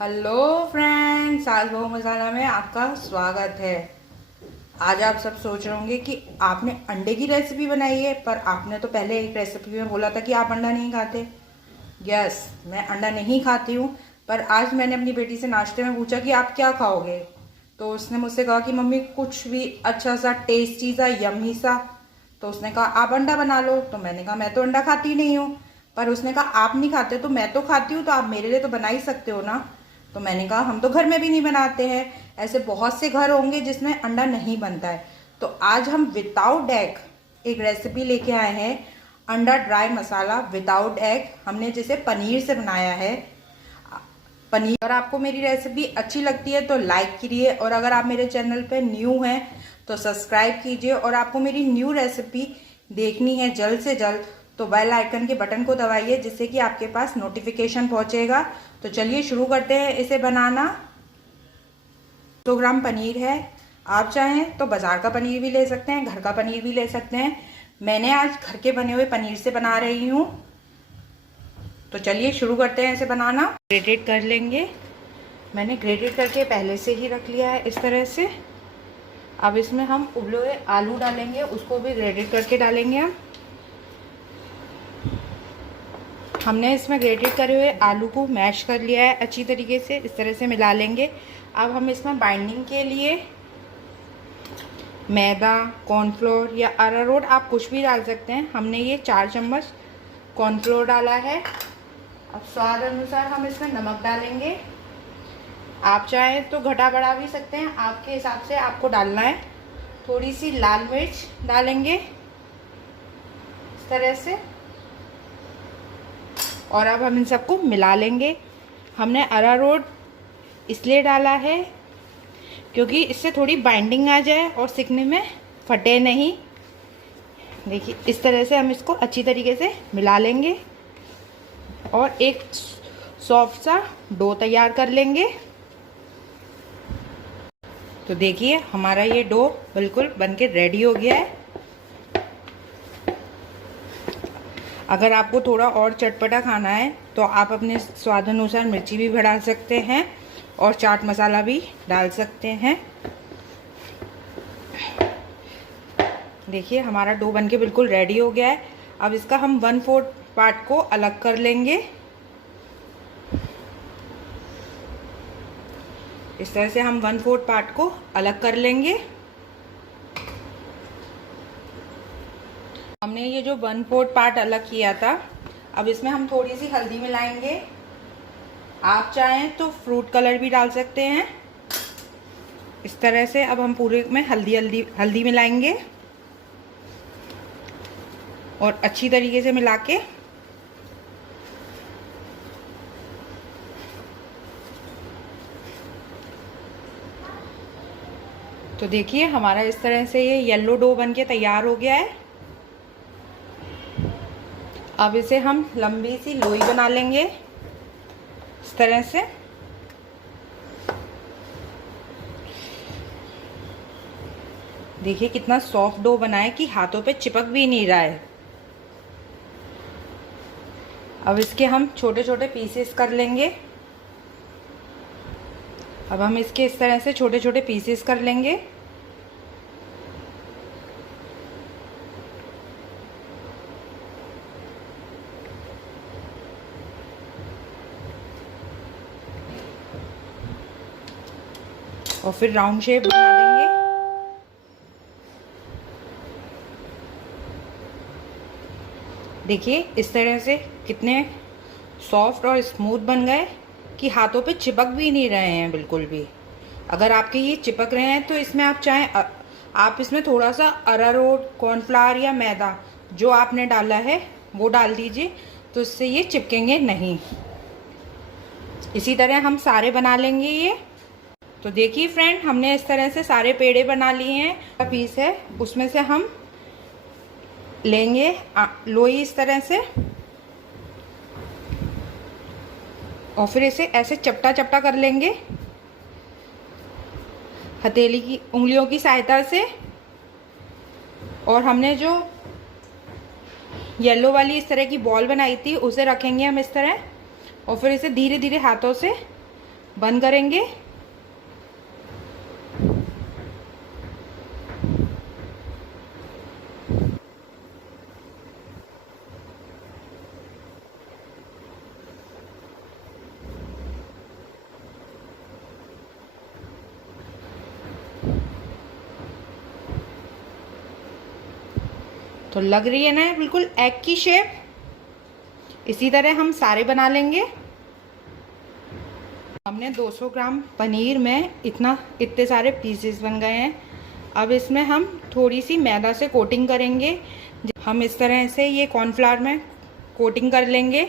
Hello friends, सास बहू मसाला में आपका स्वागत है। आज आप सब सोच रहे होंगे कि आपने अंडे की रेसिपी बनाई है, पर आपने तो पहले एक रेसिपी में बोला था कि आप अंडा नहीं खाते। यस, मैं अंडा नहीं खाती हूँ, पर आज मैंने अपनी बेटी से नाश्ते में पूछा कि आप क्या खाओगे, तो उसने मुझसे कहा कि मम्मी कुछ भी अच्छा सा टेस्टी सा यम्मी सा। तो उसने कहा आप अंडा बना लो, तो मैंने कहा मैं तो अंडा खाती नहीं हूँ। पर उसने कहा आप नहीं खाते तो मैं तो खाती हूँ, तो आप मेरे लिए तो बना ही सकते हो ना। तो मैंने कहा हम तो घर में भी नहीं बनाते हैं, ऐसे बहुत से घर होंगे जिसमें अंडा नहीं बनता है। तो आज हम विदाउट एग एक रेसिपी लेके आए हैं, अंडा ड्राई मसाला विदाउट एग। हमने जिसे पनीर से बनाया है। पनीर, अगर आपको मेरी रेसिपी अच्छी लगती है तो लाइक कीजिए, और अगर आप मेरे चैनल पे न्यू हैं तो सब्सक्राइब कीजिए। और आपको मेरी न्यू रेसिपी देखनी है जल्द से जल्द तो बेल आइकन के बटन को दबाइए, जिससे कि आपके पास नोटिफिकेशन पहुंचेगा। तो चलिए शुरू करते हैं इसे बनाना। 100 ग्राम पनीर है। आप चाहें तो बाजार का पनीर भी ले सकते हैं, घर का पनीर भी ले सकते हैं। मैंने आज घर के बने हुए पनीर से बना रही हूँ। तो चलिए शुरू करते हैं इसे बनाना। ग्रेटेड कर लेंगे। मैंने ग्रेटेड करके पहले से ही रख लिया है इस तरह से। अब इसमें हम उबले हुए आलू डालेंगे, उसको भी ग्रेटेड करके डालेंगे हम। हमने इसमें ग्रेटेड करे हुए आलू को मैश कर लिया है अच्छी तरीके से, इस तरह से मिला लेंगे। अब हम इसमें बाइंडिंग के लिए मैदा, कॉर्नफ्लोर या अरारोट, आप कुछ भी डाल सकते हैं। हमने ये 4 चम्मच कॉर्नफ्लोर डाला है। अब स्वाद अनुसार हम इसमें नमक डालेंगे। आप चाहें तो घटा बढ़ा भी सकते हैं, आपके हिसाब से आपको डालना है। थोड़ी सी लाल मिर्च डालेंगे इस तरह से। और अब हम इन सबको मिला लेंगे। हमने अरारोट इसलिए डाला है क्योंकि इससे थोड़ी बाइंडिंग आ जाए और सिकने में फटे नहीं। देखिए इस तरह से हम इसको अच्छी तरीके से मिला लेंगे और एक सॉफ्ट सा डो तैयार कर लेंगे। तो देखिए हमारा ये डो बिल्कुल बनके रेडी हो गया है। अगर आपको थोड़ा और चटपटा खाना है तो आप अपने स्वाद अनुसार मिर्ची भी बढ़ा सकते हैं और चाट मसाला भी डाल सकते हैं। देखिए हमारा डो बनके बिल्कुल रेडी हो गया है। अब इसका हम 1/4 पार्ट को अलग कर लेंगे। इस तरह से हम 1/4 पार्ट को अलग कर लेंगे। हमने ये जो 1/4 पार्ट अलग किया था, अब इसमें हम थोड़ी सी हल्दी मिलाएंगे। आप चाहें तो फ्रूट कलर भी डाल सकते हैं इस तरह से। अब हम पूरे में हल्दी मिलाएंगे और अच्छी तरीके से मिला के तो देखिए हमारा इस तरह से ये येलो डो बनके तैयार हो गया है। अब इसे हम लंबी सी लोई बना लेंगे इस तरह से। देखिए कितना सॉफ्ट डो बना है कि हाथों पे चिपक भी नहीं रहा है। अब इसके हम छोटे छोटे पीसेस कर लेंगे। अब हम इसके इस तरह से छोटे छोटे पीसेस कर लेंगे। और फिर राउंड शेप बना देंगे। देखिए इस तरह से कितने सॉफ्ट और स्मूथ बन गए कि हाथों पे चिपक भी नहीं रहे हैं बिल्कुल भी। अगर आपके ये चिपक रहे हैं तो इसमें आप चाहें आप इसमें थोड़ा सा अरारोट, कॉर्नफ्लावर या मैदा जो आपने डाला है वो डाल दीजिए, तो इससे ये चिपकेंगे नहीं। इसी तरह हम सारे बना लेंगे ये। तो देखिए फ्रेंड, हमने इस तरह से सारे पेड़े बना लिए हैं। पीस है उसमें से हम लेंगे लोई इस तरह से, और फिर इसे ऐसे चपटा चपटा कर लेंगे हथेली की उंगलियों की सहायता से। और हमने जो येलो वाली इस तरह की बॉल बनाई थी उसे रखेंगे हम इस तरह, और फिर इसे धीरे धीरे हाथों से बंद करेंगे। तो लग रही है ना बिल्कुल एग की शेप। इसी तरह हम सारे बना लेंगे। हमने 200 ग्राम पनीर में इतने सारे पीसेस बन गए हैं। अब इसमें हम थोड़ी सी मैदा से कोटिंग करेंगे। हम इस तरह से ये कॉर्नफ्लावर में कोटिंग कर लेंगे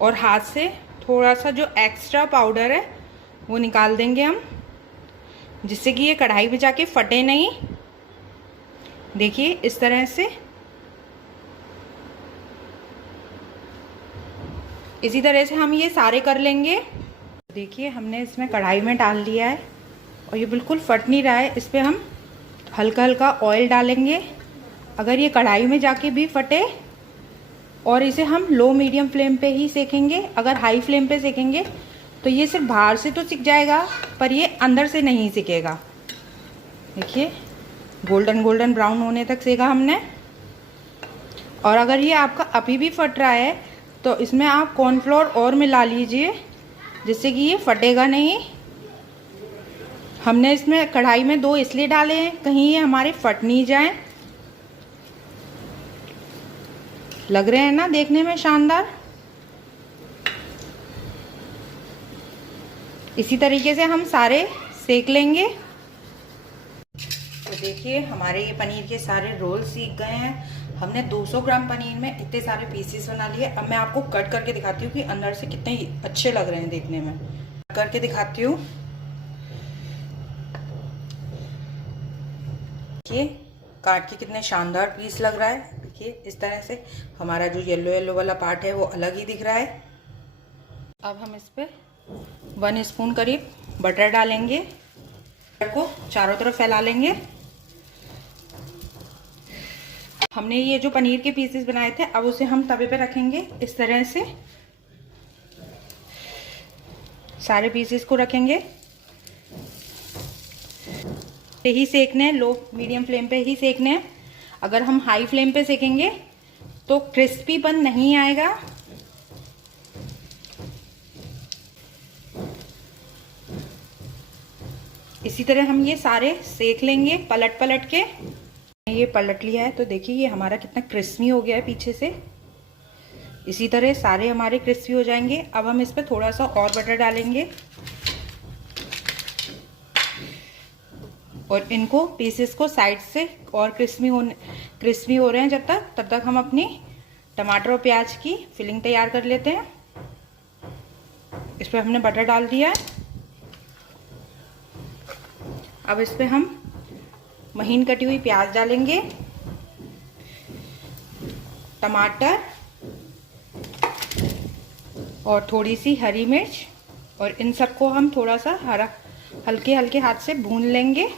और हाथ से थोड़ा सा जो एक्स्ट्रा पाउडर है वो निकाल देंगे हम, जिससे कि ये कढ़ाई में जाके फटे नहीं। देखिए इस तरह से। इसी तरह से हम ये सारे कर लेंगे। देखिए हमने इसमें कढ़ाई में डाल दिया है और ये बिल्कुल फट नहीं रहा है। इस पर हम हल्का हल्का ऑयल डालेंगे। अगर ये कढ़ाई में जाके भी फटे, और इसे हम लो मीडियम फ्लेम पे ही सेकेंगे। अगर हाई फ्लेम पे सेकेंगे तो ये सिर्फ बाहर से तो सिक जाएगा पर ये अंदर से नहीं सिकेगा। देखिए गोल्डन गोल्डन ब्राउन होने तक सेका हमने। और अगर ये आपका अभी भी फट रहा है तो इसमें आप कॉर्नफ्लोर और मिला लीजिए, जिससे कि ये फटेगा नहीं। हमने इसमें कढ़ाई में 2 इसलिए डाले हैं कहीं ये हमारे फट नहीं जाए। लग रहे हैं ना देखने में शानदार। इसी तरीके से हम सारे सेक लेंगे। तो देखिए हमारे ये पनीर के सारे रोल सीख गए हैं। हमने 200 ग्राम पनीर में इतने सारे पीसेस बना लिए। अब मैं आपको कट करके दिखाती हूँ कि अंदर से कितने अच्छे लग रहे हैं देखने में। कट करके दिखाती हूँ। देखिए काट के कितने शानदार पीस लग रहा है। देखिए इस तरह से हमारा जो येलो येलो वाला पार्ट है वो अलग ही दिख रहा है। अब हम इस पर 1 स्पून करीब बटर डालेंगे। बटर को चारों तरफ फैला लेंगे। हमने ये जो पनीर के पीसेस बनाए थे अब उसे हम तवे पे रखेंगे। इस तरह से सारे पीसेस को रखेंगे। ही सेकने हैं, लो मीडियम फ्लेम पे ही सेकने हैं। अगर हम हाई फ्लेम पे सेकेंगे तो क्रिस्पीपन नहीं आएगा। इसी तरह हम ये सारे सेक लेंगे पलट पलट के। ये पलट लिया है तो देखिए ये हमारा कितना क्रिस्पी हो गया है पीछे से। इसी तरह सारे हमारे क्रिस्पी हो जाएंगे। अब हम इस पर थोड़ा सा और बटर डालेंगे और इनको पीसेस को साइड से और क्रिस्पी हो रहे हैं तब तक हम अपनी टमाटर और प्याज की फिलिंग तैयार कर लेते हैं। इस पर हमने बटर डाल दिया है। अब इस पर हम महीन कटी हुई प्याज डालेंगे, टमाटर और थोड़ी सी हरी मिर्च, और इन सबको हम थोड़ा सा हल्के हल्के हाथ से भून लेंगे।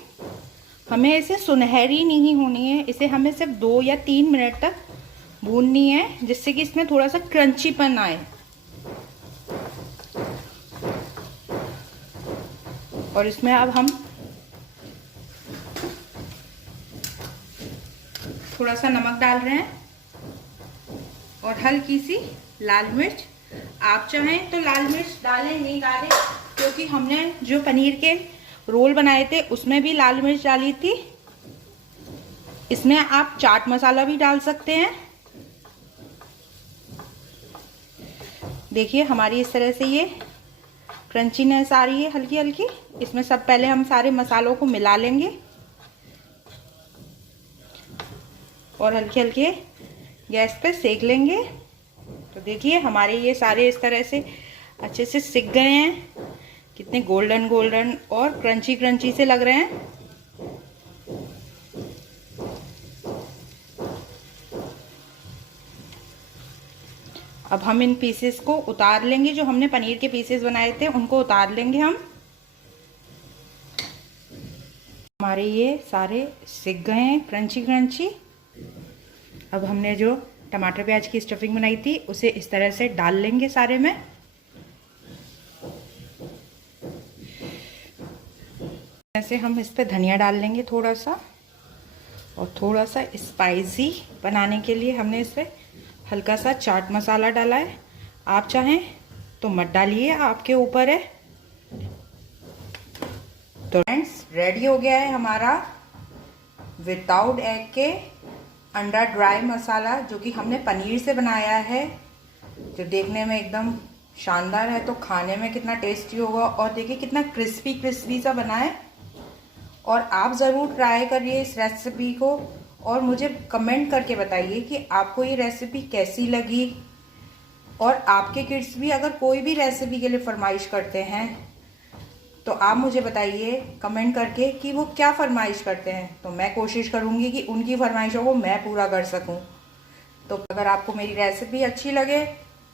हमें इसे सुनहरी नहीं होनी है, इसे हमें सिर्फ 2 या 3 मिनट तक भूननी है, जिससे कि इसमें थोड़ा सा क्रंचीपन आए। और इसमें अब हम थोड़ा सा नमक डाल रहे हैं और हल्की सी लाल मिर्च। आप चाहें तो लाल मिर्च डालें, नहीं डालें, क्योंकि हमने जो पनीर के रोल बनाए थे उसमें भी लाल मिर्च डाली थी। इसमें आप चाट मसाला भी डाल सकते हैं। देखिए हमारी इस तरह से ये क्रंचीनेस आ रही है हल्की हल्की। इसमें सब पहले हम सारे मसालों को मिला लेंगे और हल्के हल्के गैस पे सेक लेंगे। तो देखिए हमारे ये सारे इस तरह से अच्छे से सिक गए हैं। कितने गोल्डन गोल्डन और क्रंची क्रंची से लग रहे हैं। अब हम इन पीसेस को उतार लेंगे। जो हमने पनीर के पीसेस बनाए थे उनको उतार लेंगे हम। हमारे ये सारे सिक गए हैं क्रंची क्रंची। अब हमने जो टमाटर प्याज की स्टफिंग बनाई थी उसे इस तरह से डाल लेंगे सारे में। ऐसे हम इस पे धनिया डाल लेंगे थोड़ा सा, और थोड़ा सा स्पाइसी बनाने के लिए हमने इस पे हल्का सा चाट मसाला डाला है। आप चाहें तो मत डालिए, आपके ऊपर है। तो फ्रेंड्स, रेडी हो गया है हमारा विदाउट एग के अंडा ड्राई मसाला, जो कि हमने पनीर से बनाया है, जो देखने में एकदम शानदार है, तो खाने में कितना टेस्टी होगा। और देखिए कितना क्रिस्पी क्रिस्पी सा बना है। और आप ज़रूर ट्राई करिए इस रेसिपी को, और मुझे कमेंट करके बताइए कि आपको ये रेसिपी कैसी लगी। और आपके किड्स भी अगर कोई भी रेसिपी के लिए फरमाइश करते हैं तो आप मुझे बताइए कमेंट करके कि वो क्या फरमाइश करते हैं, तो मैं कोशिश करूँगी कि उनकी फरमाइशों को मैं पूरा कर सकूँ। तो अगर आपको मेरी रेसिपी अच्छी लगे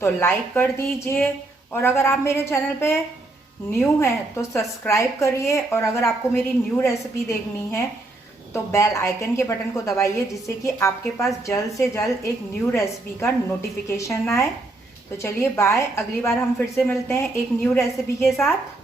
तो लाइक कर दीजिए, और अगर आप मेरे चैनल पे न्यू हैं तो सब्सक्राइब करिए। और अगर आपको मेरी न्यू रेसिपी देखनी है तो बेल आइकन के बटन को दबाइए, जिससे कि आपके पास जल्द से जल्द एक न्यू रेसिपी का नोटिफिकेशन आए। तो चलिए बाय, अगली बार हम फिर से मिलते हैं एक न्यू रेसिपी के साथ।